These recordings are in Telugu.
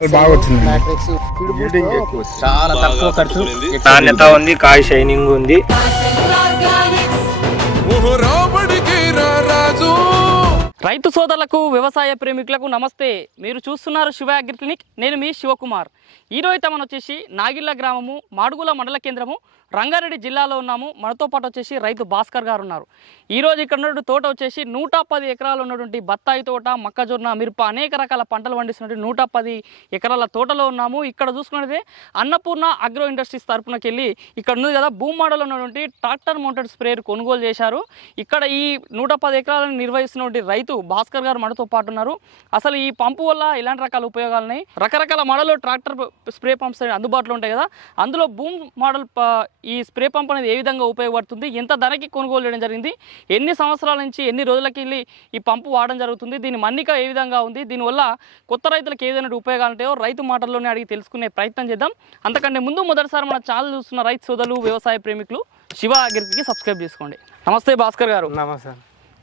బాగా వచ్చింది. చాలా తక్కువ ఖర్చు. నాణ్యత ఉంది. కాయ షైనింగ్ ఉంది. రైతు సోదరులకు వ్యవసాయ ప్రేమికులకు నమస్తే. మీరు చూస్తున్నారు శివ అగ్రి క్లినిక్. నేను మీ శివకుమార్. ఈరోజు అయితే మనం వచ్చేసి నాగిళ్ళ గ్రామము మాడుగుల మండల కేంద్రము రంగారెడ్డి జిల్లాలో ఉన్నాము. మనతో పాటు వచ్చేసి రైతు భాస్కర్ గారు ఉన్నారు. ఈరోజు ఇక్కడ ఉన్నటువంటి తోట వచ్చేసి నూట పది ఎకరాలు ఉన్నటువంటి బత్తాయి తోట మొక్కజొన్న మిరప అనేక రకాల పంటలు పండిస్తున్నటువంటి నూట పది ఎకరాల తోటలో ఉన్నాము. ఇక్కడ చూసుకున్నది అన్నపూర్ణ అగ్రో ఇండస్ట్రీస్ తరఫునకి వెళ్ళి ఇక్కడ ఉంది కదా భూమాడలో ఉన్నటువంటి ట్రాక్టర్ మౌంటెడ్ స్ప్రేయర్ కొనుగోలు చేశారు. ఇక్కడ ఈ నూట పది ఎకరాలను నిర్వహిస్తున్నటువంటి రైతు భాస్కర్ గారు మనతో పాటు ఉన్నారు. అసలు ఈ పంపు వల్ల ఎలాంటి రకాల ఉపయోగాలు ఉన్నాయి? రకరకాల మోడల్ ట్రాక్టర్ స్ప్రే పంప్స్ అనేవి అందుబాటులో ఉంటాయి కదా. అందులో భూమ్ మోడల్ ప- ఈ స్ప్రే పంప్ అనేది ఏ విధంగా ఉపయోగపడుతుంది? ఎంత ధరకి కొనుగోలు చేయడం జరిగింది? ఎన్ని సంవత్సరాల నుంచి ఎన్ని రోజులకి వెళ్ళి ఈ పంపు వాడడం జరుగుతుంది? దీని మన్నిక ఏ విధంగా ఉంది? దీనివల్ల కొత్త రైతులకు ఏదైనా ఉపయోగాలు ఉంటాయో రైతు మాటల్లోనే అడిగి తెలుసుకునే ప్రయత్నం చేద్దాం. అంతకంటే ముందు మొదటిసారి మన ఛానల్ చూస్తున్న రైతు సోదరులు వ్యవసాయ ప్రేమికులు శివ అగ్రికి సబ్స్క్రైబ్ చేసుకోండి. నమస్తే భాస్కర్ గారు. నమస్తే.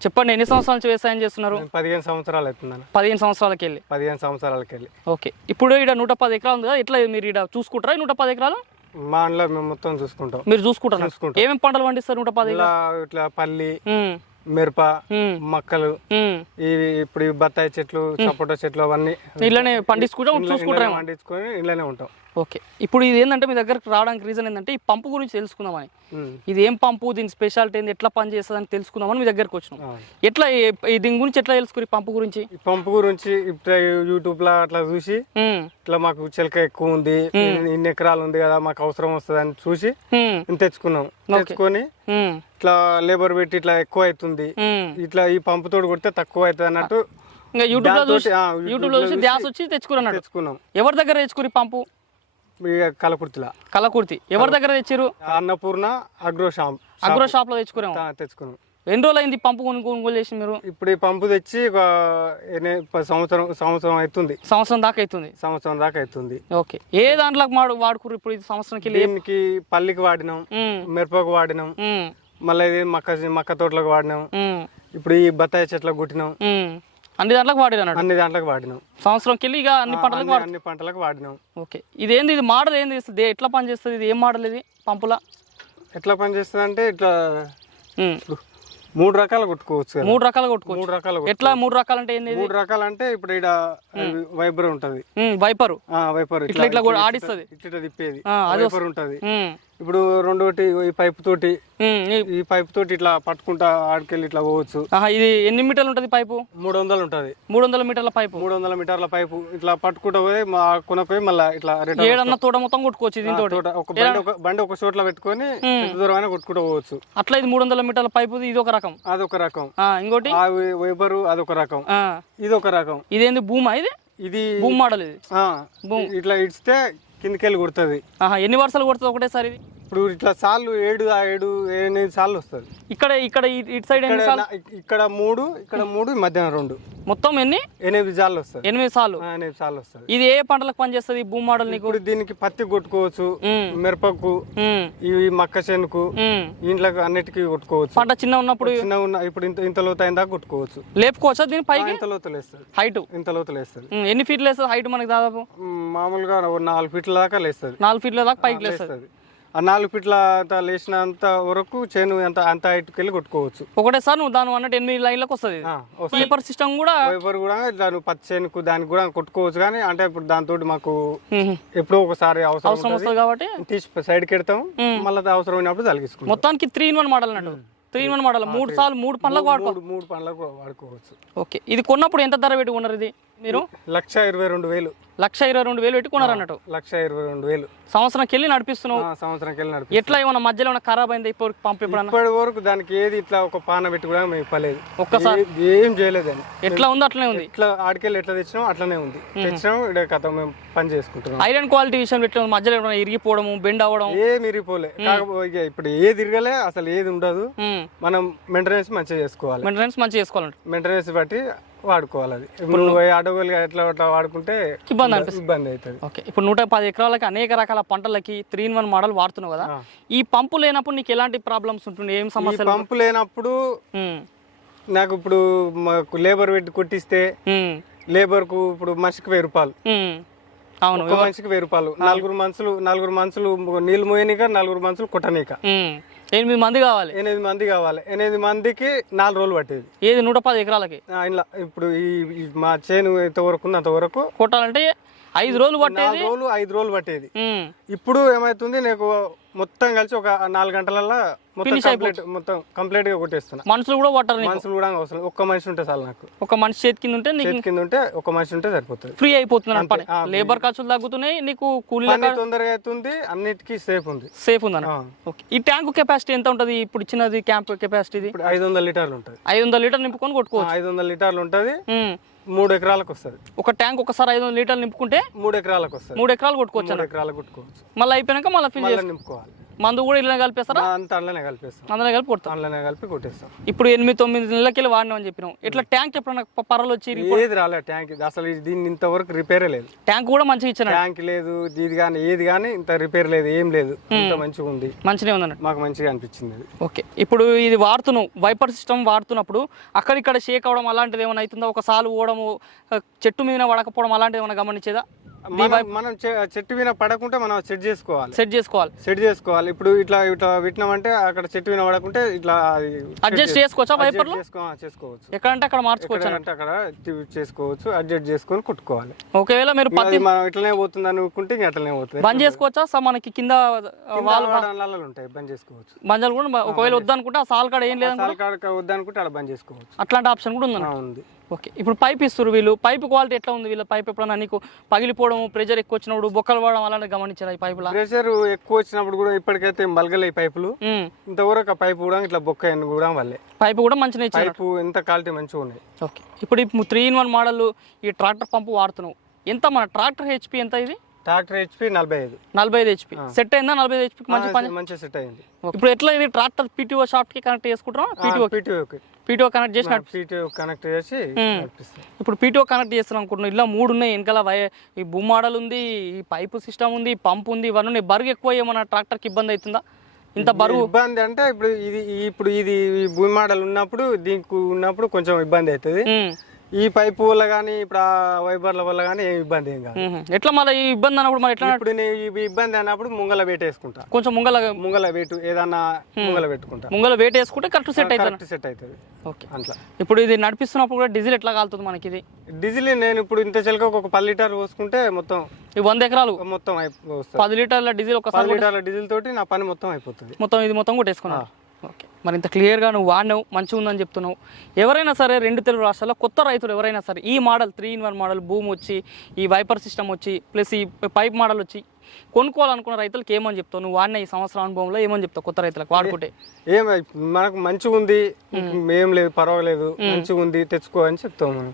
చెప్పండి ఎన్ని సంవత్సరాల నుంచి వ్యవసాయం చేస్తున్నారు? నేను పదిహేను సంవత్సరాలు అవుతుందని పదిహేను సంవత్సరాలకి వెళ్ళి. పదిహేను సంవత్సరాలకి వెళ్ళి. ఓకే. ఇప్పుడు ఇక్కడ నూట పది ఎకరాలు ఉంది కదా ఇట్లా మీరు ఇక్కడ చూసుకుంటారా నూట పది ఎకరాలు? మా ఇంట్లో మేము మొత్తం చూసుకుంటాం. మీరు చూసుకుంటారు? చూసుకుంటాం. ఏమేమి పంటలు పండిస్తారు నూట పది ఇలా ఇట్లా పల్లి ఉమ్, మిరప ఉమ్, మక్కలు ఉమ్. ఇవి ఇప్పుడు ఈ బత్తాయి చెట్లు సపోటా చెట్లు అవన్నీ ఇళ్ళనే పండించుకుంటాం చూసుకుంటారేమో. ఇంట్లోనే పండించుకొని ఇంట్లోనే ఉంటాం. ఓకే. ఇప్పుడు ఇది ఏంటంటే మీ దగ్గరకు రావడానికి రీజన్ ఏంటంటే ఈ పంపు గురించి తెలుసుకుందామని. ఇది ఏం పంపు దీని స్పెషాలిటీ ఏంది ఎట్లా పని చేస్తుందని తెలుసుకుందామని మీ దగ్గరకు వచ్చినాం. ఎట్లా దీని గురించి ఎట్లా తెలుసుకుని పంపు గురించి? పంపు గురించి ఇట్లా యూట్యూబ్లో అట్లా చూసి ఇట్లా మాకు చిలక ఎక్కువ ఉంది ఇన్ని ఎకరాలు ఉంది కదా మాకు అవసరం వస్తుంది అని చూసి తెచ్చుకున్నాం. తెచ్చుకొని ఇట్లా లేబర్ పెట్టి ఇట్లా ఎక్కువ అవుతుంది. ఇట్లా ఈ పంపు తోడు కొడితే తక్కువ అవుతుంది అన్నట్టు ఇంకా యూట్యూబ్లో దాంతోటి, చూసి యూట్యూబ్లో యూట్యూబ్లో చూసి ధ్యాస వచ్చి తెచ్చుకున్నాడు తెచ్చుకున్నాం. ఎవరి దగ్గర తెచ్చుకుని పంపు? కలకుర్తిలా. కలకుర్తి. ఎవరి దగ్గర తెచ్చారు అన్నపూర్ణ అగ్రో షాప్. అగ్రో షాప్లో తెచ్చుకున్నాము తా- తెచ్చుకున్నాం. ఎన్ని రోజులు అయింది పంపు కొను- కొనుగోలు చేసి మీరు? ఇప్పుడు ఈ పంపు తెచ్చి సంవత్సరం సంవత్సరం అవుతుంది సంవత్సరం దాకా అవుతుంది సంవత్సరం దాకా అవుతుంది ఓకే. ఏ దాంట్లో మాడు వాడుకురు ఇప్పుడు ఇది సంవత్సరానికి వెళ్ళి? దీనికి పల్లికి వాడినాం మిరపకు వాడినాం మళ్ళీ ఇది మక్క మక్క తోటలకు వాడినాం. ఇప్పుడు ఈ బత్తాయి చెట్లకు కుట్టినాం. అన్ని దాంట్లోకి వాడిరు అన్నాడు. అన్ని దాంట్లకు వాడినాం. సంవత్సరంకి వెళ్ళి ఇక అన్ని పంటలకు అన్ని వాడు అన్ని పంటలకు వాడినాం. ఓకే. ఇది ఏంది ఇది మోడల్ ఏంది? ఇది ఎట్లా పని చేస్తుంది? ఇది ఏం మోడల్ ఇది? పంపుల? ఎట్లా పని చేస్తుంది అంటే ఇట్లా. మూడు రకాలు కొట్టుకోవచ్చు. మూడు రకాలు కొట్టుకోవచ్చు. మూడు రకాలు ఎట్లా మూడు రకాలు అంటే ఏంది? మూడు రకాలు అంటే ఇప్పుడు ఇక్కడ వైబర్ ఉంటది. వైపరు. ఆ వైపర్. ఇట్లా ఇట్లా కూడా ఆడిస్తుంది. ఇట్లా తిప్పేది. వైపర్ ఉంటది. ఇప్పుడు రెండోటి ఈ పైప్ తోటి ఈ- పైప్ తోటి ఇట్లా పట్టుకుంటా ఆడికెళ్ళి ఇట్లా పోవచ్చు. ఆహా, ఇది ఎన్ని మీటర్లు ఉంటుంది పైపు? మూడు వందలు ఉంటది. మూడు వందల మీటర్ల పైపు? మూడు వందల మీటర్ల పైపు. ఇట్లా పట్టుకుంటా పోయి మా కొనపోయి మళ్ళీ ఇట్లా ఏడన్న తోట మొత్తం కొట్టుకోవచ్చు దీంతో ఒక బండి ఒక బండి ఒక చోట్ల పెట్టుకొని ఎంత దూరం అయినా కొట్టుకుంటూ పోవచ్చు. అట్లా ఇది మూడు వందల మీటర్ల పైపు ఇది ఒక రకం? అదొక రకం. ఇంకోటి? వైబరు అదొక రకం. ఇది ఒక రకం. ఇదేంది భూమా ఇది? ఇది భూమి మోడల్ ఇది? ఇట్లా ఇడిస్తే కిందకెళ్ళి కొడుతుంది. ఆహా ఎన్ని వరుసలు కొడుతుంది ఒకటేసారి ఇది? ఇప్పుడు ఇట్లా సార్లు ఏడు ఆ ఏడు ఎనిమిది సార్లు వస్తుంది. ఇక్కడ ఇక్కడ ఇటు సైడ్ ఎన్ని ఇక్కడ సార్లు? నా- ఇక్కడ మూడు ఇక్కడ మూడు మధ్యాహ్నం రెండు. మొత్తం ఎన్ని? ఎనిమిది సార్లు వస్తుంది. ఎనిమిది సార్లు? ఆ, ఎనిమిది సార్లు వస్తుంది. ఇది ఏ పంటలకు పనిచేస్తుంది? ఈ భూమి మోడల్ నీకు? ఇప్పుడు దీనికి పత్తి కొట్టుకోవచ్చు ఉమ్, మిరపకు ఉమ్, ఇవి మక్క చెనుకు ఉమ్. ఇంట్లోకి అన్నిటికీ కొట్టుకోవచ్చు. పంట చిన్న ఉన్నప్పుడు చిన్న ఉన్న ఇప్పుడు ఇంత ఇంత లోతు అయిన దాకా కొట్టుకోవచ్చు. లేపుకోవచ్చా దీని ఆ, పైకి? ఇంత లోతులు వేస్తుంది హైట్? ఇంత లోతులు వేస్తుంది ఎన్ని ఫీట్లు వేస్తుంది హైట్ మనకి దాదాపు? మామూలుగా ఓ నాలుగు ఫీట్ల దాకా లేస్తుంది. నాలుగు ఫీట్ల దాకా పైకి లేస్తుంది. లేస్తుంది. ఆ నాలుగు ఫీట్ల అంత లేచినంత వరకు చేను అంత అంత హైట్కి వెళ్ళి కొట్టుకోవచ్చు. ఒకటేసారి నువ్వు దాని అన్నట్టు ఎనిమిది లైన్లకు వస్తుంది. స్లీపర్ సిస్టమ్ కూడా వైపర్ కూడా దాని పత్తి చేనుకు దానికి కూడా కొట్టుకోవచ్చు కానీ అంటే ఇప్పుడు దాంతో మాకు ఎప్పుడో ఒకసారి అవసరం వస్తుంది కాబట్టి? తీసి సైడ్కి పెడతాం మళ్ళీ అవసరం అయినప్పుడు తలిగించుకుంటాం మొత్తానికి త్రీ ఇన్ వన్ మోడల్ అన్నట్టు. త్రీ ఇన్ వన్ మోడల్ మూడు సార్లు మూడు పండ్లకు వాడుకో. మూడు పండ్లకు వాడుకోవచ్చు. ఓకే. ఇది కొన్నప్పుడు ఎంత ధర పెట్టి కొన్నారు ఇది మీరు? లక్ష ఇరవై రెండు వేలు. లక్ష ఇరవై రెండు వేలు పెట్టి కొన్నారు అన్నట్టు. లక్ష ఇరవై రెండు వేలు. సంవత్సరంకి వెళ్ళి నడిపిస్తున్నావు? ఆ, సంవత్సరంకి వెళ్ళి నడిపి ఎట్లా ఏమన్నా మధ్యలో ఏమైనా ఖరాబ్ అయింది ఇప్పుడు పంపు ఇప్పటి వరకు దానికి ఏది ఇట్లా ఒక పాన పెట్టి కూడా మేము ఇప్పలేదు ఒక్కసారి. ఏ- చేయలేదండి ఎట్లా ఉందో అట్లనే ఉంది. ఇట్లా ఆడికెళ్ళి ఎట్లా తెచ్చినాం అట్లనే ఉంది. తెచ్చినాం ఇక్కడ కథ మేము పని చేసుకుంటున్నాం. ఐరన్ క్వాలిటీ విషయంలో ఎట్లా? మధ్యలో ఏమైనా ఇరిగిపోవడము బెండ్ అవ్వడం? ఏ మిరిపోలే కాకపోతే ఇప్పుడు ఏది తిరగలే అసలు ఏది ఉండదు. మనం మెయింటెనెన్స్ మంచిగా చేసుకోవాలి. మెయింటెనెన్స్ మంచిగా చేసుకోవాలంట. మెయింటెనెన్స్ బట్టి వాడుకోవాలి అది ఇప్పుడు నువ్వు అడవులుగా ఎట్లా అట్లా వాడుకుంటే ఇబ్బంది అనిపిస్తుంది. ఇబ్బంది అవుతుంది. ఓకే ఇప్పుడు నూట పది ఎకరాలకి అనేక రకాల పంటలకి త్రీ ఇన్ వన్ మోడల్ వాడుతున్నావు కదా. ఈ పంపు లేనప్పుడు నీకు ఎలాంటి ప్రాబ్లమ్స్ ఉంటుంది ఏం ఈ సమస్యలు? పంపు లేనప్పుడు నాకు ఇప్పుడు మాకు లేబర్ పెట్టి కొట్టిస్తే లేబర్కు ఇప్పుడు మనిషికి వెయ్యి రూపాయలు. అవును మనిషికి వెయ్యి రూపాయలు. నలుగురు మనుషులు నలుగురు మనుషులు నీళ్ళు మోయనిక నలుగురు మనుషులు కొట్టనీక. ఎనిమిది మంది కావాలి. ఎనిమిది మంది కావాలి. ఎనిమిది మందికి నాలుగు రోజులు పట్టేది. ఏది? నూట పది ఎకరాలకి. ఇలా ఇప్పుడు ఈ మా చేను ఎంతవరకు ఉంది అంతవరకు కొట్టాలంటే ఐదు రోజులు పట్టేది. రోజులు ఐదు రోజులు పట్టేది. ఇప్పుడు ఏమైతుంది? నాకు మొత్తం కలిసి ఒక నాలుగు గంటలలో మొత్తం కంప్లీట్ మొత్తం కంప్లీట్గా కొట్టేస్తున్నా. మనుషులు కూడా నీకు. మనుషులు కూడా అవసరం. ఒక్క మనిషి ఉంటే చాలు నాకు. ఒక మనిషి చేతి కింద ఉంటే చేతి కింద ఉంటే ఒక మనిషి ఉంటే సరిపోతుంది. ఫ్రీ అయిపోతుంది పని. లేబర్ ఖర్చులు తగ్గుతున్నాయి నీకు కూలీ తొందరగా అవుతుంది అన్నిటికీ సేఫ్ ఉంది. సేఫ్. ఓకే ఈ ట్యాంక్ కెపాసిటీ ఎంత ఉంటుంది? ఇప్పుడు ఇచ్చినది క్యాంప్ కెపాసిటీ ఐదు వందల లీటర్లు ఉంటుంది. ఐదు వందల లీటర్ నింపుకొని కొట్టుకోవచ్చు. ఐదు వందల లీటర్లు ఉంటుంది. ఉమ్. మూడు ఎకరాలకు వస్తుంది. ఒక ట్యాంక్ ఒకసారి ఐదు వందల లీటర్లు నింపుకుంటే మూడు ఎకరాలకు వస్తుంది. మూడు ఎకరాలు కొట్టుకోవచ్చు మూడు ఎకరాలకు కొట్టుకోవచ్చు. మళ్ళీ అయిపోయాక మళ్ళీ ఫిల్ మళ్ళీ నింపుకోవాలి. మందు కూడా ఇలా కలిపేస్తారా? అంతా అందులోనే కలిపేస్తాం. అందులో కలిపి కొడతాం. అందులోనే కలిపి కొట్టేస్తాం. ఇప్పుడు ఎనిమిది తొమ్మిది నెలలకి వెళ్ళి వాడినామని చెప్పినాం. ఇట్లా ట్యాంక్ ఎప్పుడన్నా ప- పర్రలు వచ్చి ఏది రాలే ట్యాంక్. అసలు ఇది దీన్ని ఇంతవరకు రిపేరే లేదు. ట్యాంక్ కూడా మంచిగా ఇచ్చిన? ట్యాంక్ లేదు ఇది కానీ ఏది కానీ ఇంత రిపేర్ లేదు ఏం లేదు. ఇంత మంచిగా ఉంది. మంచిగా ఉందన్నట్టు. మాకు మంచిగా అనిపించింది ఓకే. ఇప్పుడు ఇది వాడుతున్నావు వైపర్ సిస్టమ్ వాడుతున్నప్పుడు అక్కడిక్కడ షేక్ అవడం అలాంటిది ఏమైనా అవుతుందా? ఒక సాలు పోవడము చెట్టు మీద పడకపోవడం అలాంటిది ఏమైనా గమనించేదా? మనం చెట్టు మీద పడకుంటే మనం సెట్ చేసుకోవాలి. సెట్ చేసుకోవాలి. సెట్ చేసుకోవాలి. ఇప్పుడు ఇట్లా ఇట్లా పెట్టినామంటే అక్కడ చెట్టు మీద పడకుంటే ఇట్లా అడ్జస్ట్ చేసుకోవచ్చా వైపర్ చేసుకోవచ్చు. ఎక్కడంటే అక్కడ మార్చుకోవచ్చు అక్కడ చేసుకోవచ్చు అడ్జస్ట్ చేసుకొని కుట్టుకోవాలి. ఒకవేళ మీరు పత్తి మనం ఇట్లనే పోతుంది అనుకుంటే ఇంక అట్లనే పోతుంది. బంద్ చేసుకోవచ్చా? సో మనకి కింద వాళ్ళు ఉంటాయి బంద్ చేసుకోవచ్చు. బంజాలు కూడా ఒకవేళ వద్దనుకుంటే ఆ సాల్ కాడ ఏం లేదు సాల్ కాడ వద్దనుకుంటే అక్కడ బంద్ చేసుకోవచ్చు. అట్లాంటి ఆప్షన్ కూడా ఉంది. ఓకే. ఇప్పుడు పైప్ ఇస్తారు వీళ్ళు. పైప్ క్వాలిటీ ఎట్లా ఉంది వీళ్ళ పైప్ ఎప్పుడన్నా? నీకు పగిలిపోవడం ప్రెజర్ ఎక్కువ వచ్చినప్పుడు బొక్కలు పడడం అలాంటివి గమనించారా ఈ పైపులా? ప్రెషర్ ఎక్కువ వచ్చినప్పుడు కూడా ఇప్పటికైతే మలగలే ఈ పైపులు. ఇంతవరకు ఆ పైపు కూడా ఇట్లా బొక్క ఎన్ను కూడా వల్లే పైపు కూడా మంచిగా పైపు ఎంత క్వాలిటీ మంచిగా ఉన్నాయి. ఓకే. ఇప్పుడు త్రీ ఇన్ వన్ మోడల్ ఈ ట్రాక్టర్ పంపు వాడుతున్నావు. ఎంత మన ట్రాక్టర్ హెచ్పి ఎంత ఇది? ట్రాక్టర్ హెచ్పి నలభై ఐదు. నలభై ఐదు హెచ్పి సెట్ అయిందా నలభై ఐదు హెచ్పి మంచి పని? మంచిగా సెట్ అయింది. ఇప్పుడు ఎట్లా ఇది ట్రాక్టర్ పీటీఓ షాఫ్ట్కి కనెక్ట్ చేసుకుంటాం పీటీఓ పీటీఓ పీటీఓ కనెక్ట్ చేసి పీటీఓ కనెక్ట్ చేసి ఇప్పుడు పీటీఓ కనెక్ట్ చేస్తున్నాం అనుకుంటున్నాం. ఇలా మూడు ఉన్నాయి. వెనకాల ఈ బూమ్ మోడల్ ఉంది ఈ పైపు సిస్టమ్ ఉంది పంప్ ఉంది ఇవన్నీ ఉన్నాయి. బరువు ఎక్కువ ఏమన్నా ట్రాక్టర్కి ఇబ్బంది అవుతుందా? ఇంత బరువు? ఇబ్బంది అంటే ఇప్పుడు ఇది ఇప్పుడు ఇది భూమి మోడల్ ఉన్నప్పుడు దీనికి ఉన్నప్పుడు కొంచెం ఇబ్బంది అవుతుంది. ఈ పైపు వల్ల కానీ ఇప్పుడు ఆ వైబర్ల వల్ల కానీ ఏం ఇబ్బంది ఏం కాదు. ఎట్లా మళ్ళీ ఈ ఇబ్బంది అన్నప్పుడు మరి ఎట్లా ఇప్పుడు నేను ఈ ఇబ్బంది అన్నప్పుడు ముంగల వేటేసుకుంటా. కొంచెం ముంగల ముంగల వేటు ఏదన్నా ముంగల పెట్టుకుంటా. ముంగల వెయిట్ వేసుకుంటే కరెక్ట్ సెట్ అవుతుంది కరెక్ట్ సెట్ అవుతుంది. ఓకే. అట్లా. ఇప్పుడు ఇది నడిపిస్తున్నప్పుడు కూడా డీజిల్ ఎట్లా కాలుతుంది మనకి ఇది? డీజిల్ నేను ఇప్పుడు ఇంత చిలక ఒక పది లీటర్ పోసుకుంటే మొత్తం ఈ వంద ఎకరాలు? మొత్తం పది లీటర్ల డీజిల్ ఒకసారి పది లీటర్ల డీజిల్ తోటి నా పని మొత్తం అయిపోతుంది. మొత్తం ఇది మొత్తం కొట్టేసుకున్నావు ఓకే. మరి ఇంత క్లియర్గా నువ్వు వాడినావు మంచిగా ఉందని చెప్తున్నావు. ఎవరైనా సరే రెండు తెలుగు రాష్ట్రాల్లో కొత్త రైతులు ఎవరైనా సరే ఈ model three in one model భూమి వచ్చి ఈ వైపర్ సిస్టమ్ వచ్చి ప్లస్ ఈ పైప్ మోడల్ వచ్చి కొనుక్కోవాలనుకున్న రైతులకు ఏమని చెప్తావు? నువ్వు వాడిన ఈ సంవత్సరం అనుభవంలో ఏమని చెప్తావు కొత్త రైతులకు వాడుకుంటే? ఏం మనకు మంచిగా ఉంది ఏం లేదు పర్వాలేదు. మంచిగా ఉంది తెచ్చుకో అని చెప్తాం మనం.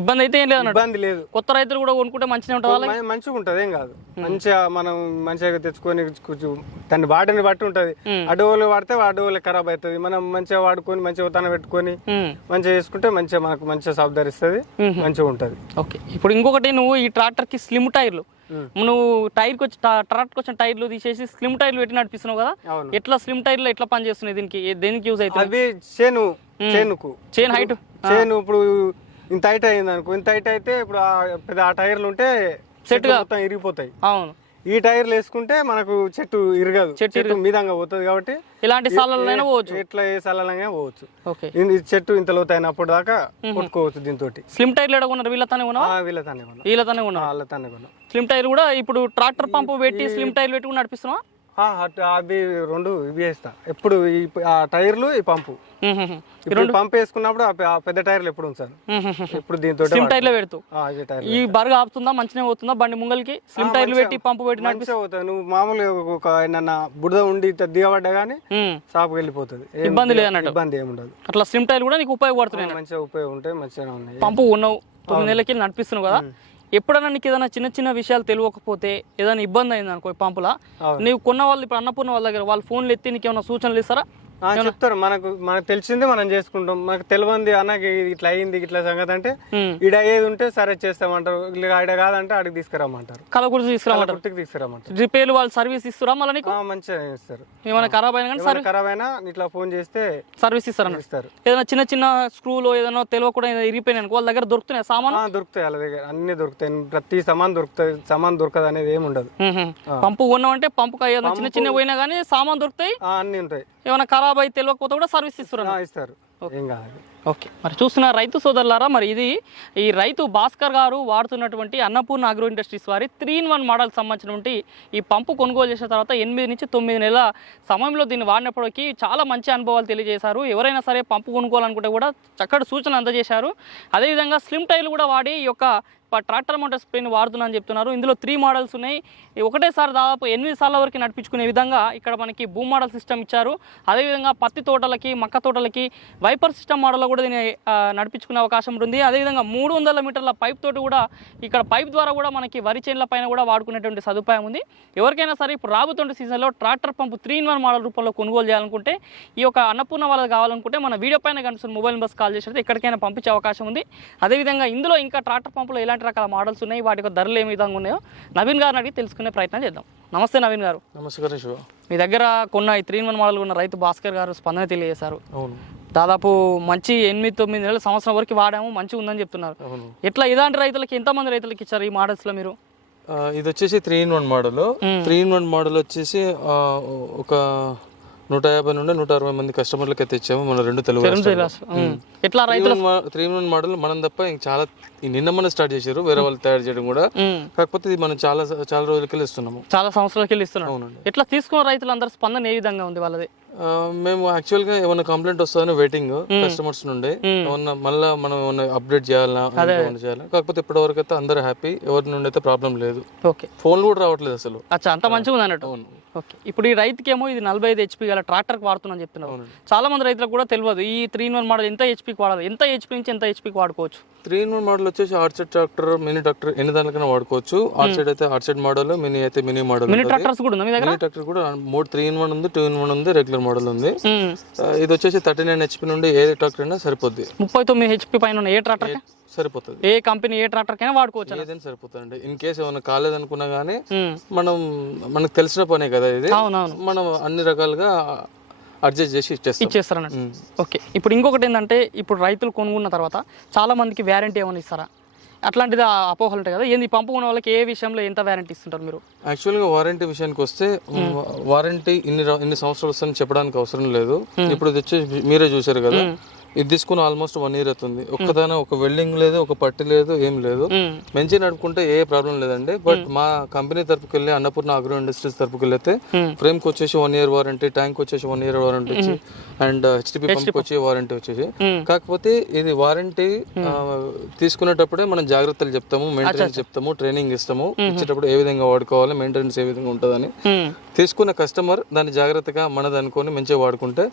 ఇబ్బంది అయితే ఏం లేదు ఇబ్బంది లేదు. కొత్త రైతులు కూడా కొనుక్కుంటే మంచిగా ఉంటుంది మంచిగా ఉంటది ఏం కాదు. మంచిగా మనం మంచిగా తెచ్చుకొని కొంచెం దాన్ని వాటిని బట్టి ఉంటది. అడవులు వాడితే అడవులు ఖరాబ్ అవుతుంది. మనం మంచిగా వాడుకొని మంచిగా తన పెట్టుకొని. మంచిగా చేసుకుంటే మంచిగా మనకు మంచిగా సబ్దరిస్తుంది. మంచిగా ఉంటది ఓకే. ఇప్పుడు ఇంకొకటి నువ్వు ఈ ట్రాక్టర్కి స్లిమ్ టైర్లు. నువ్వు టైర్కి వచ్చి ట్రాక్టర్కి వచ్చిన టైర్లు తీసేసి స్లిమ్ టైర్లు పెట్టి నడిపిస్తున్నావు కదా? ఎట్లా స్లిమ్ టైర్లు ఎట్లా పనిచేస్తున్నాయి దీనికి? దేనికి యూజ్ అవుతుంది అవి చేను చేనుకు. Chain height? చేను ఇప్పుడు ఇంత హైట్ అయింది అనుకో ఇంత హైట్ అయితే ఇప్పుడు ఆ పెద్ద ఆ టైర్లు ఉంటే చెట్లు మొత్తం ఇరిగిపోతాయి. అవును. ఈ టైర్లు వేసుకుంటే మనకు చెట్టు ఇరగదు. చెట్టు మీదంగా పోతుంది కాబట్టి ఇలాంటి సాలలైనా పోవచ్చు. ఎట్లా ఏ సలనంగా పోవచ్చు. ఓకే. చెట్టు ఇంత లోతైనప్పుడు దాకా కొట్టుకోవచ్చు దీంతో స్లిమ్ టైర్లు ఎక్కడ కొన్నారు? వీళ్ళతోనే ఉన్నావా వీళ్ళతోనే కొన్నాం. వీళ్ళతోనే ఉన్నావు వాళ్ళతోనే కొన్నాం. స్లిమ్ టైర్ కూడా ఇప్పుడు ట్రాక్టర్ పంపు పెట్టి స్లిమ్ టైర్లు పెట్టి కూడా నడిపిస్తున్నావా? ఆ, అటు అవి రెండు ఇవి వేస్తా. ఎప్పుడు ఈ ఆ టైర్లు ఈ పంపు. ఇప్పుడు పంపు వేసుకున్నప్పుడు ఆ పెద్ద టైర్లు ఎప్పుడు ఉంచాను ఇప్పుడు దీంతో స్లిమ్ టైర్లో పెడుతూ. ఈ బరుగు ఆపుతుందా మంచిగా పోతుందా? బండి ముంగల్కి స్లిమ్ టైర్లు పెట్టి పంపు పెట్టి మంచిగా పోతుంది నువ్వు మామూలుగా ఒక ఏమన్నా బుడద ఉండి దిగబడ్డా కానీ ఉమ్. షాప్కి వెళ్ళిపోతుంది. ఇబ్బంది లేదన్నట్టు. ఇబ్బంది ఏమి ఉండదు. అట్లా స్లిమ్ టైర్లు కూడా నీకు ఉపయోగపడుతున్నాయి మంచిగా ఉపయోగం ఉంటాయి మంచిగా ఉన్నాయి. పంపు ఉన్నావు తొమ్మిది నెలలకి నడిపిస్తున్నావు కదా. ఎప్పుడైనా నీకు ఏదైనా చిన్న చిన్న విషయాలు తెలియకపోతే ఏదైనా ఇబ్బంది అయింది అనుకో పంపులా. నీవు కొన్న వాళ్ళు ఇప్పుడు అన్నపూర్ణ వాళ్ళ దగ్గర వాళ్ళ ఫోన్లు ఎత్తి నీకు ఏమైనా సూచనలు ఇస్తారా చెప్తారు. మనకు మనకు తెలిసిందే మనం చేసుకుంటాం. మనకు తెలియంది అన్నకి ఇట్లా అయింది ఇట్లా సంగతి అంటే. ఈడ అయ్యేది ఉంటే సరే చేస్తామంటారు. ఇలా ఆడ కాదంటే ఆడికి తీసుకురమ్మంటారు కలకూడదు తీసుకురామంటారు. గుర్తుకి తీసుకురమ్మంటారు రిపేర్లు వాళ్ళు సర్వీస్ ఇస్తారా మళ్ళీ మంచిగా ఇస్తారు ఏమైనా ఖరాబ్ అయినా కానీ ఖరాబ్ అయినా ఇట్లా ఫోన్ చేస్తే సర్వీస్ ఇస్తారు ఇస్తారు. ఏదైనా చిన్న చిన్న స్క్రూలు ఏదైనా తెలియకుండా ఇరిగిపోయినా వాళ్ళ దగ్గర దొరుకుతున్నాయి సామాన్ దొరుకుతాయి వాళ్ళ దగ్గర. అన్ని దొరుకుతాయి. ప్రతి సామాన్ దొరుకుతాయి. సామాన్ దొరకదు అనేది ఏమి ఉండదు. పంపు కొన్నామంటే పంపుకి ఏదైనా చిన్న చిన్న పోయినా కానీ సామాన్ దొరుకుతాయి? అన్ని ఉంటాయి. ఏమైనా ఖరాబ్ అయితే తెలియకపోతే కూడా సర్వీస్ ఇస్తారు ఆ, ఇస్తారు. ఏం కాదు. ఓకే. మరి చూస్తున్న రైతు సోదరులారా మరి ఇది ఈ రైతు భాస్కర్ గారు వాడుతున్నటువంటి అన్నపూర్ణ అగ్రో ఇండస్ట్రీస్ వారి త్రీ ఇన్ వన్ మోడల్ సంబంధించినటువంటి ఈ పంపు కొనుగోలు చేసిన తర్వాత ఎనిమిది నుంచి తొమ్మిది నెలల సమయంలో దీన్ని వాడినప్పటికీ చాలా మంచి అనుభవాలు తెలియజేశారు. ఎవరైనా సరే పంపు కొనుక్కోవాలనుకుంటే కూడా చక్కటి సూచన అందజేశారు. అదేవిధంగా స్లిమ్ టైల్ కూడా వాడి ఈ యొక్క ట్రాక్టర్ మోటార్ స్ప్రేని వాడుతున్నాను చెప్తున్నారు. ఇందులో త్రీ మోడల్స్ ఉన్నాయి. ఒకటేసారి దాదాపు ఎనిమిది సార్ల వరకు నడిపించుకునే విధంగా ఇక్కడ మనకి భూ మోడల్ సిస్టమ్ ఇచ్చారు. అదేవిధంగా పత్తి తోటలకి మక్క తోటలకి వైపర్ సిస్టమ్ మోడల్లో కూడా దీన్ని నడిపించుకునే అవకాశం ఉంటుంది అదేవిధంగా మూడు వందల మీటర్ల పైప్ తోటి కూడా ఇక్కడ పైప్ ద్వారా కూడా మనకి వరి చేనుల పైన కూడా వాడుకునేటువంటి సదుపాయం ఉంది. ఎవరికైనా సరే ఇప్పుడు రాబోతున్న సీజన్లో tractor pump three in one model రూపంలో కొనుగోలు చేయాలనుకుంటే ఈ యొక్క అన్నపూర్ణ వాళ్ళది కావాలనుకుంటే మన వీడియో పైన కనిపిస్తున్న మొబైల్ నెంబర్స్ కాల్ చేసినట్టు ఎక్కడికైనా పంపించే అవకాశం ఉంది. అదేవిధంగా ఇందులో ఇంకా ట్రాక్టర్ పంపులో ఎలాంటి రకాల మోడల్స్ ఉన్నాయి. వాటి యొక్క ధరలు ఏ విధంగా ఉన్నాయో నవీన్ గారిని అడిగి తెలుసుకునే ప్రయత్నం చేద్దాం. నమస్తే నవీన్ గారు. నమస్కారం శివ. మీ దగ్గర కొన్న ఈ త్రీ ఇన్ వన్ మోడల్ ఉన్న రైతు భాస్కర్ గారు స్పందన తెలియజేశారు. అవును. దాదాపు మంచి ఎనిమిది తొమ్మిది నెలల సంవత్సరం వరకు వాడాము మంచిగా ఉందని చెప్తున్నారు. ఎట్లా ఇలాంటి రైతులకి ఎంతమంది రైతులకి ఇచ్చారు ఈ మోడల్స్లో మీరు? ఇది వచ్చేసి three in one model. Three in one model వచ్చేసి ఒక నూట యాభై నుండి నూట అరవై మంది కస్టమర్లకి అయితే ఇచ్చాము. మన రెండు తెలుగు. ఎట్లా రైతుల త్రీ వన్ మోడల్ మనం తప్ప ఇంక చాలా నిన్న మన స్టార్ట్ చేశారు. వేరే వాళ్ళు తయారు చేయడం కూడా. కాకపోతే ఇది మనం చాలా చాలా రోజులకి ఇస్తున్నాము చాలా సంవత్సరాలకి అవునండి. ఎట్లా తీసుకున్న రైతులందరూ స్పందన ఏ విధంగా ఉంది వాళ్ళది? మేము యాక్చువల్గా ఏమైనా కంప్లైంట్ వస్తుందని వెయిటింగ్ కస్టమర్స్ నుండి. ఏమన్నా మళ్ళీ మనం ఏమన్నా అప్డేట్ చేయాలా చేయాలా కాకపోతే ఇప్పటి వరకు అయితే అందరూ హ్యాపీ ఎవరి నుండి అయితే ప్రాబ్లం లేదు. ఓకే. ఫోన్లు కూడా రావట్లేదు అసలు. అచ్చా అంత మంచిగా ఉంది అన్నట్టు. ఓకే. ఇప్పుడు ఈ రైతుకేమో ఇది నలభై ఐదు హెచ్పి గల ట్రాక్టర్కి వాడుతున్నాను చెప్తున్నారు. చాలా మంది రైతులకు కూడా తెలియదు ఈ త్రీ ఇన్ వన్ మోడల్ ఎంత హెచ్పికి వాడాలి? ఎంత హెచ్పి నుంచి ఎంత హెచ్పికి వాడుకోవచ్చు? త్రీ ఇన్ వన్ మోడల్ వచ్చేసి ఆర్ట్ సైడ్ ట్రాక్టర్ మినీ ట్రాక్టర్ ఎన్ని దానికైనా వాడుకోవచ్చు. ఆర్ట్ సైడ్ అయితే ఆర్ట్ సైడ్ మోడల్ మినీ అయితే మినీ మోడల్ మినీ ట్రాక్టర్స్ కూడా ఉందా మినీ ట్రాక్టర్ కూడా మూడు త్రీ ఇన్ వన్ ఉంది టూ ఇన్ వన్ ఉంది రెగ్యులర్ మోడల్ ఉంది. ఆ, ఇది వచ్చేసి థర్టీ నైన్ హెచ్పి నుండి ఏ ట్రాక్టర్ అయినా సరిపోద్ది. ముప్పై తొమ్మిది హెచ్పి పైన ఏ ట్రాక్టర్ సరిపోతుంది. ఏ కంపెనీ ఏ ట్రాక్టర్కైనా వాడుకోవచ్చు అన్నట్టు. ఏదైనా సరిపోతుంది ఇన్ కేసు ఏమైనా కాలేదనుకున్నా కానీ ఉమ్. మనం మనకు తెలిసిన పనే కదా ఇది. అవునవును. మనం అన్ని రకాలుగా అడ్జస్ట్ చేసి ఇచ్చేస్తాం. ఇచ్చేస్తారు అన్నట్టు ఉమ్. ఓకే. ఇప్పుడు ఇంకొకటి ఏంటంటే ఇప్పుడు రైతులు కొనుక్కున్న తర్వాత చాలా మందికి వ్యారంటీ ఏమైనా ఇస్తారా? అట్లాంటిది అపోహలు ఉంటాయి కదా. ఏంది ఈ పంపు కొనే వాళ్ళకి ఏ విషయంలో ఎంత వ్యారంటీ ఇస్తుంటారు మీరు? యాక్చువల్గా వారంటీ విషయానికి వస్తే వారంటీ ఇన్ని ఇన్ని సంవత్సరాలు వస్తుందని చెప్పడానికి అవసరం లేదు. ఇప్పుడు వచ్చి మీరే చూసారు కదా. ఇది తీసుకుని ఆల్మోస్ట్ వన్ ఇయర్ అవుతుంది. ఒక్కదాన ఒక వెల్డింగ్ లేదు ఒక పట్టి లేదు ఏం లేదు. మంచిగా నడుపుకుంటే ఏ ప్రాబ్లం లేదండి. బట్ మా కంపెనీ తరపుకి వెళ్ళి అన్నపూర్ణ అగ్రో ఇండస్ట్రీస్ తరపుకి వెళ్తే. ఫ్రేమ్కి వచ్చేసి వన్ ఇయర్ వారంటీ ట్యాంక్ వచ్చేసి వన్ ఇయర్ వారంటీ వచ్చి అండ్ హెచ్డిపి పంప్ వచ్చి వారంటీ వచ్చేసి. కాకపోతే ఇది వారంటీ తీసుకునేటప్పుడే మనం జాగ్రత్తలు చెప్తాము మెయింటెనెన్స్ చెప్తాము ట్రైనింగ్ ఇస్తాము ఇచ్చేటప్పుడు ఏ విధంగా వాడుకోవాలి మెయింటెనెన్స్ ఏ విధంగా ఉంటుందని. తీసుకున్న కస్టమర్ దాన్ని జాగ్రత్తగా మనది అనుకొని మంచిగా వాడుకుంటే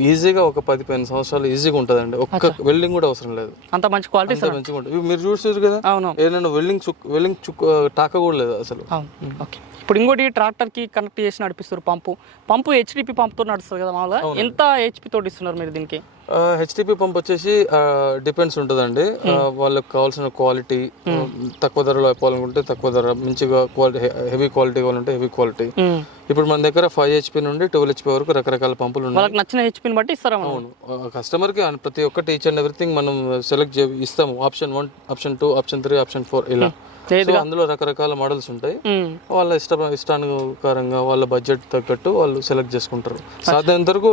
ఈజీగా ఒక పది పదిహేను సంవత్సరాలు ఈజీగా ఉంటుందండి. ఒక్క వెల్డింగ్ కూడా అవసరం లేదు. అంత మంచి క్వాలిటీ మంచిగా ఉంటుంది. మీరు చూసారు కదా? అవును. ఏదైనా వెల్డింగ్ చుక్ వెల్డింగ్ చుక్ టాక కూడా లేదు అసలు. ఓకే. ఇప్పుడు ఇంకోటి ట్రాక్టర్కి కనెక్ట్ చేసి నడిపిస్తారు పంపు. పంపు హెచ్డిపి పంపుతో నడుస్తుంది కదా మామూలుగా? ఎంత హెచ్పి తోటి ఇస్తున్నారు మీరు దీనికి? హెచ్డిపి పంప్ వచ్చేసి డిపెండ్స్ ఉంటుందండి. ఆ, వాళ్ళకి కావాల్సిన క్వాలిటీ తక్కువ ధరలో అయిపోవాలనుకుంటే తక్కువ ధర మంచిగా క్వాలిటీ హెవీ క్వాలిటీ కావాలంటే హెవీ క్వాలిటీ ఉమ్. ఇప్పుడు మన దగ్గర ఫైవ్ హెచ్పి నుండి ట్వెల్వ్ హెచ్పి వరకు రకరకాల పంపులు ఉన్నాయి. నచ్చిన హెచ్పిని బట్టి ఇస్తారా అవును. కస్టమర్కి ప్రతి ఒక్కటి ఈచ్ అండ్ ఎవ్రీథింగ్ మనం సెలెక్ట్ ఇస్తాము. Option one option two option three option four ఇలా. అందులో రకరకాల మోడల్స్ ఉంటాయి. వాళ్ళ ఇష్ట ఇష్టానుసారంగా వాళ్ళ బడ్జెట్ తగ్గట్టు వాళ్ళు సెలెక్ట్ చేసుకుంటారు. సాధ్యమైనంత వరకు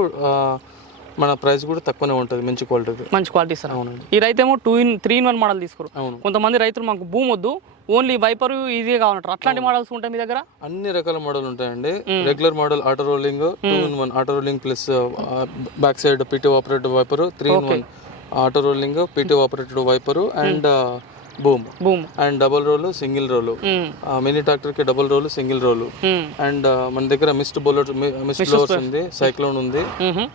మన ప్రైస్ కూడా తక్కువనే ఉంటుంది మంచి క్వాలిటీ మంచి క్వాలిటీ ఇస్తారు అవునండి. ఈ రైతు ఏమో two in three in one model తీసుకోరు. అవును. కొంతమంది రైతులు మాకు భూమి వద్దు ఓన్లీ వైపర్ ఈజీగా కావాలంటారు అట్లాంటి మోడల్స్ ఉంటాయి మీ దగ్గర? అన్ని రకాల మోడల్ ఉంటాయండి. Regular model auto rolling two in one auto rolling plus back side PT operated wiper three in one auto rolling PT operated wiper and boom భూమి and double roll single roll. Mini ట్రాక్టర్కి double roll single roll. And మన దగ్గర మిస్ట్ బౌలర్ మిస్ట్ బ్లోవర్స్ ఉంది సైక్లోన్ ఉంది ఉహు.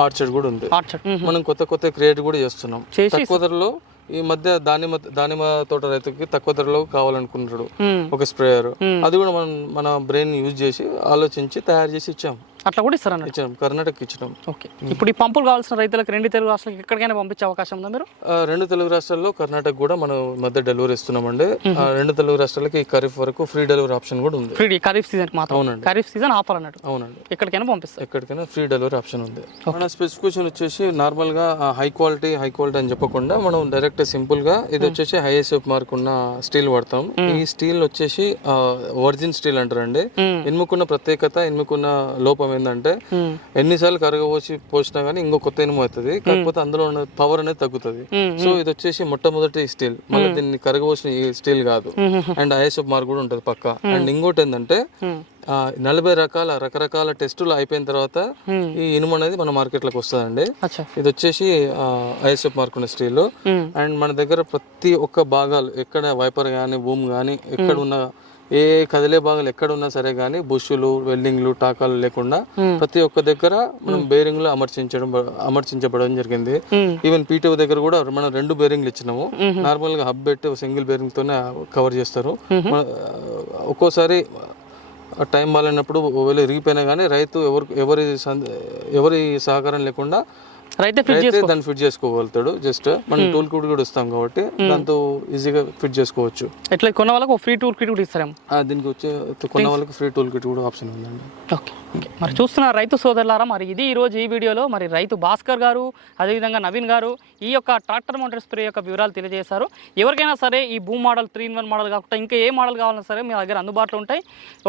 ఆర్చర్డ్ కూడా ఉంది ఉహు. మనం కొత్త కొత్త క్రియేట్ కూడా చేస్తున్నాం చేసి తక్కువ ధరలో ఈ మధ్య దానిమ్మ దానిమ్మ తోట రైతుకి తక్కువ ధరలో కావాలనుకుంటున్నాడు ఉమ్. ఒక స్ప్రేయర్ Hmm. అది కూడా మనం మన బ్రెయిన్ యూజ్ చేసి ఆలోచించి తయారు చేసి ఇచ్చాం అట్లా కూడా ఇస్తారు ఇచ్చినాం కర్ణాటక ఇచ్చినాం. ఓకే. ఇప్పుడు ఈ పంపులు కావాల్సిన రైతులకు రెండు తెలుగు రాష్ట్రాలకు ఎక్కడికైనా పంపించే అవకాశం ఉందా మీరు? రెండు తెలుగు రాష్ట్రాల్లో కర్ణాటక కూడా మనం మధ్య డెలివరీ ఇస్తున్నామండి. రెండు తెలుగు రాష్ట్రాలకి ఈ ఖరీఫ్ వరకు ఫ్రీ డెలివరీ ఆప్షన్ కూడా ఉంది. ఫ్రీ ఖరీఫ్ సీజన్ మాత్రం. అవునండి. ఖరీఫ్ సీజన్ ఆఫర్ అన్నట్టు. అవునండి. ఎక్కడికైనా పంపిస్తారు. ఎక్కడికైనా ఫ్రీ డెలివరీ ఆప్షన్ ఉంది. మన స్పెసిఫికేషన్ వచ్చేసి నార్మల్గా హై క్వాలిటీ హై క్వాలిటీ అని చెప్పకుండా మనం డైరెక్ట్ సింపుల్గా ఇది వచ్చేసి హైఎస్ఎఫ్ మార్క్ ఉన్న స్టీల్ వాడతాం. ఈ స్టీల్ వచ్చేసి ఒరిజిన్ స్టీల్ అంటారండి. ఎన్నుకున్న ప్రత్యేకత ఎన్నుకున్న లోపం ఏంటంటే ఎన్నిసార్లు కరగపోసి పోసినా గానీ ఇంకో కొత్త ఇనుము అవుతుంది. కాకపోతే అందులో ఉన్న పవర్ అనేది తగ్గుతుంది. సో ఇది వచ్చేసి మొట్టమొదటి స్టీల్. మళ్ళీ దీన్ని కరగపోసిన ఈ స్టీల్ కాదు. అండ్ ఐఎస్ఎఫ్ మార్క్ కూడా ఉంటుంది పక్క. అండ్ ఇంకోటి ఏంటంటే నలభై రకాల రకరకాల టెస్టులు అయిపోయిన తర్వాత ఈ ఇనుము అనేది మన మార్కెట్లోకి వస్తుందండి. అచ్చా. ఇది వచ్చేసి ఐఎస్ఎఫ్ మార్క్ ఉన్న స్టీల్. అండ్ మన దగ్గర ప్రతి ఒక్క భాగాలు ఎక్కడ వైపర్ కానీ బూమ్ కానీ ఎక్కడ ఉన్న ఏ కదిలే భాగాలు ఎక్కడ ఉన్నా సరే కానీ బుష్లు వెల్డింగ్లు టాకాలు లేకుండా ప్రతి ఒక్క దగ్గర మనం బేరింగ్లు అమర్చించడం అమర్చించబడడం జరిగింది. ఈవెన్ పీటీఓ దగ్గర కూడా మనం రెండు బేరింగ్లు ఇచ్చినాము. నార్మల్గా హబ్ పెట్టి సింగిల్ బేరింగ్ తోనే కవర్ చేస్తారు. ఒక్కోసారి టైం బాగాలేనప్పుడు ఒకవేళ ఇరిగిపోయినా కానీ రైతు ఎవరు ఎవరి ఎవరి సహకారం లేకుండా అయితే దాన్ని ఫిట్ చేసుకోగలుగుతాడు. జస్ట్ మనం టూల్ కిట్ కూడా ఇస్తాం కాబట్టి దాంతో ఈజీగా ఫిట్ చేసుకోవచ్చు. ఎట్లా కొన్న వాళ్ళకి ఫ్రీ టూల్ కిట్ కూడా ఇస్తారేమో. దీనికి వచ్చే కొన్న వాళ్ళకి ఫ్రీ టూల్ కిట్ కూడా ఆప్షన్ ఉందండి. ఓకే మరి చూస్తున్న రైతు సోదరులారా మరి ఇది ఈరోజు ఈ వీడియోలో మరి రైతు భాస్కర్ గారు అదేవిధంగా నవీన్ గారు ఈ యొక్క ట్రాక్టర్ మోటార్ స్ప్రే యొక్క వివరాలు తెలియజేశారు. ఎవరికైనా సరే ఈ boom model three in one model కాకుండా ఇంకా ఏ మోడల్ కావాలన్నా సరే మీ దగ్గర అందుబాటులో ఉంటాయి.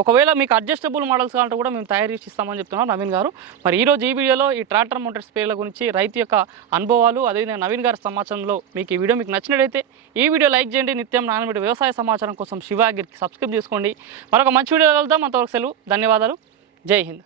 ఒకవేళ మీకు అడ్జస్టబుల్ మోడల్స్ కావాలంటే కూడా మేము తయారు చేసి ఇస్తామని చెప్తున్నారు నవీన్ గారు. మరి ఈ రోజు ఈ వీడియోలో ఈ ట్రాక్టర్ మోటార్ స్ప్రేల గురించి రైతు యొక్క అనుభవాలు అదేవిధంగా నవీన్ గారి సమాచారంలో మీకు ఈ వీడియో మీకు నచ్చినట్టయితే ఈ వీడియో లైక్ చేయండి. నిత్యం నానబెట్టి వ్యవసాయ సమాచారం కోసం శివాగిరికి సబ్స్క్రైబ్ చేసుకోండి. మరొక మంచి వీడియో కలుద్దాం. అంతవరకు సెలవు. ధన్యవాదాలు. జై హింద్.